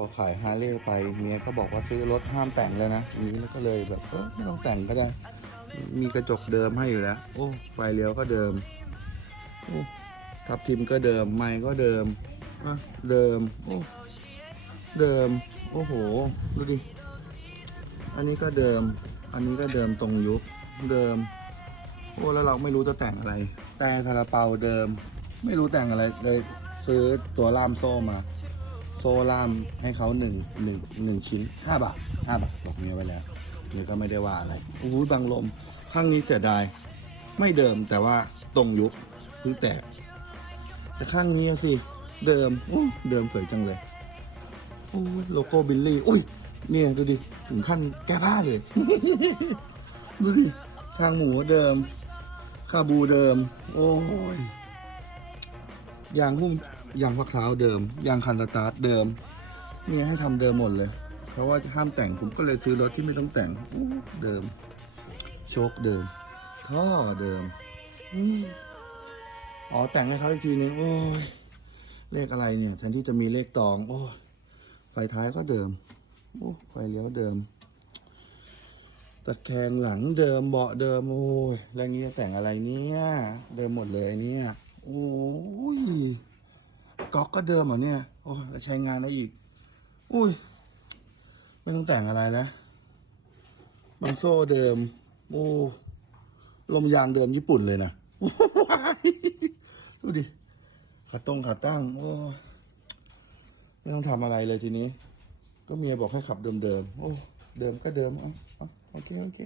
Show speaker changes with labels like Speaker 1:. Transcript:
Speaker 1: อขายฮาร์เลย์ไปเมียก็บอกว่าซื้อรถห้ามแต่งแล้วนะทีนี้ก็เลยแบบเออไม่ต้องแต่งก็ได้ มีกระจกเดิมให้อยู่แล้วโอ้ไฟเลี้ยวก็เดิมโอ้ทับทิมก็เดิมไม้ก็เดิมอะเดิมโอ้เดิม โอ้โหดูดิอันนี้ก็เดิม อันนี้ก็เดิมตรงยุคเดิม โอ้แล้วเราไม่รู้จะแต่งอะไร แต่คาราเปาเดิม ไม่รู้แต่งอะไรเลยซื้อตัวล่ามโซ่มา โซลามให้เขาหนึ่งหนึ่งหนึ่งชิ้นห้าบาทห้าบาทบอกเมียไว้แล้วเมียก็ไม่ได้ว่าอะไรโอ้โหบังลม ข้างนี้เสียดาย ไม่เดิมแต่ว่าตรงยุคเพิ่งแตก แต่ข้างนี้สิเดิมโอ้เดิมสวยจังเลยโอ้ยโลโก้บิลลี่อุ้ยเนี่ยดูดิถึงขั้นแก้ผ้าเลย ดูดิข้างหมูเดิมคาบูเดิม โอ้ยยางหุ้ม ยางพักเท้าเดิมยางคันสตาร์ทเดิมเนี่ยให้ทำเดิมหมดเลยเพราะว่าจะห้ามแต่งผมก็เลยซื้อรถที่ไม่ต้องแต่งเดิม โชคเดิมท่อเดิมอ๋อแต่งให้เขาอีกทีนึงโอ้ยเลขอะไรเนี่ย แทนที่จะมีเลขตอง โอ้ไฟท้ายก็เดิมโอ้ไฟเลี้ยวเดิมตะแคงหลังเดิมเบาะเดิมโอ้ยแล้วงี้จะแต่งอะไรเนี่ย เดิมหมดเลยเนี่ย โอ้ย ก๊อกก็เดิมเหรอเนี่ย โอ้ยใช้งานได้อีก อุ้ย ไม่ต้องแต่งอะไรนะบางโซ่เดิม โอ้ลมยางเดิมญี่ปุ่นเลยนะดูดิขาตรงขาตั้ง โอ้ไม่ต้องทำอะไรเลยทีนี้ ก็เมียบอกให้ขับเดิมๆ โอ้ เดิมก็เดิมอะโอเค โอเค